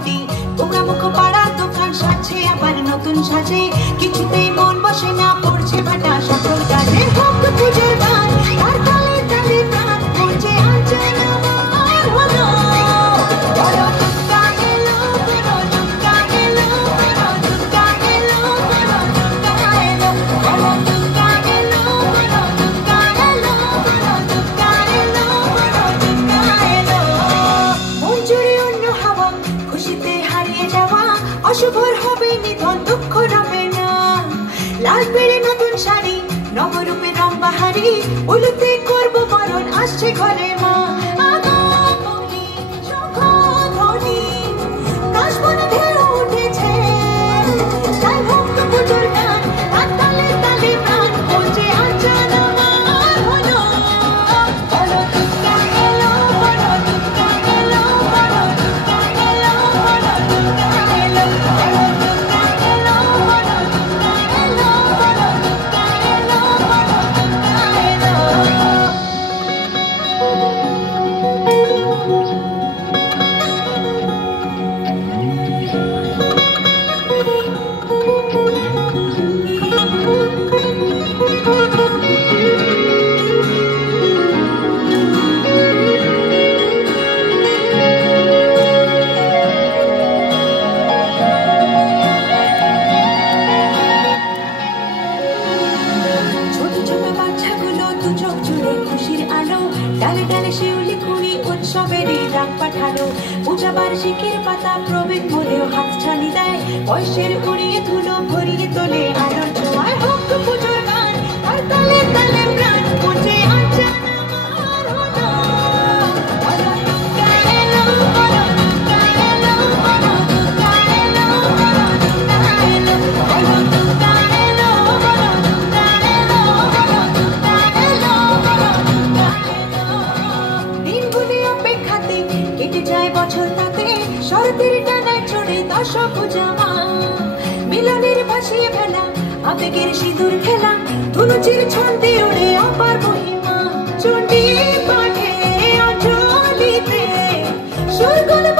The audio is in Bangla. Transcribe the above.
মাটি পোকামুখ পাড়া দোকান সাজছে আবার নতুন সাজে কিছুতেই মন বসে না পড়ছে ভাটা সকল কাজে ভক্ত পুজোর গান তার তালে তালে প্রাণ পড়ছে আঞ্চল আমার হলো বড় দুর্গা এলো বড় দুর্গা এলো বড় দুর্গা এলো বড় দুর্গা এলো বড় দুর্গা এলো বড় দুর্গা এলো বড় দুর্গা এলো বড় দুর্গা এলো মন জুড়ে অন্য হাওয়া খুশিতে হারিয়ে যাওয়া অশুভর হবে নিধন দুঃখ রবে না লাল পেড়ে নতুন শাড়ি নবরূপে রং বাহারি উলুতে করবো বরণ আসছে ঘরে মা আগমনী শঙ্খধ্বনি কাশবনে ঢেউ উঠেছে তাই ভক্ত পুজোর গান তার তালে তালে প্রাণ পৌঁছে আঞ্চল আমার হলো বড় দুর্গা এলো বড় দুর্গা এলো বড় দুর্গা এলো বড় দুর্গা এলো বড় দুর্গা এলো বড় দুর্গা এলো বড় দুর্গা এলো বড় ছোট ছোট বাচ্চাগুলো দু চোখ জুড়ে খুশির আলো ডালে ডালে শিউলি কুড়ি উৎসবেরই ডাক পাঠালো পূজা বার্ষিকের পাতা প্রবীণ বলেও হাত ছানি দেয় বয়সের উড়িয়ে ধুলো ভরিয়ে তোলে আলোর ছোঁয়ায় ভক্ত পুজোর গান তার তালে তালে প্রাণ পৌঁছে আঞ্চল আমার হলো বড় দুর্গা এলো বড় দুর্গা এলো বড় দুর্গা এলো বড় দুর্গা এলো বড় দুর্গা এলো বড় দুর্গা এলো বড় দুর্গা এলো বড় দুর্গা এলো দিনগুলি অপেক্ষাতে কেটে যায় বছর তাতে শরতের টানায় চড়ে দশ পূজা মা মিলনের ভাসিয়ে ফেলা আবেগের সিঁদুর খেলা ধুনুচির ছন্দে ওড়ে অপার মহিমা চণ্ডী পাঠে অঞ্জলিতে সুরগুলো